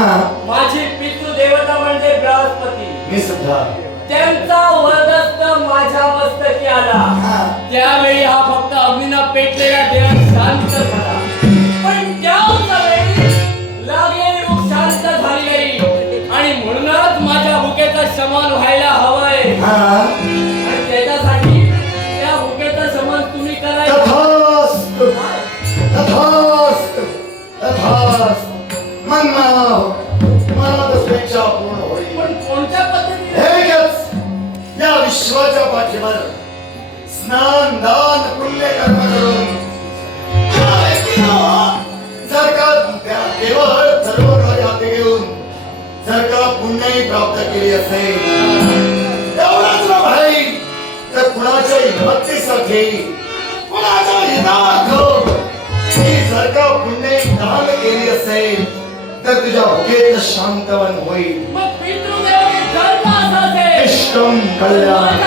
माझी पितृदेवता म्हणजे बृहस्पती. मी सुद्धा त्यांचा वरदस्त माझ्या मस्तकी आला. त्यावेळी हा फक्त अग्नीनं पेटलेला देह शांत झाला. पण त्याच वेळी लागलेली रूप शांत झाली नाही आणि म्हणूनच माझ्या भुकेचं शमन व्हायला हवंय. आणि त्याच्यासाठी त्या भुकेचं शमन तुम्ही करायचं. तथास्तु तथास्तु तथास्तु. मला इच्छा पूर्ण होईल. पण कोणत्या पद्धतीने? हेच या विश्वाच्या पाठीवर स्नान दान पुण्य कर्म करून त्या व्यक्तीला जर का केवळ सर्वकारी हाती घेऊन जर का पुण्यही प्राप्त केली असेल एवढाच ना भाई, तर कुणाच्या हिमतीसाठी कुणाच्या हितार्थ जर का पुण्य दान केली असेल तर तुझ्या भुकेत शांतवन होईल. मग पितृदेव जर का असाल इष्टम कल्याण.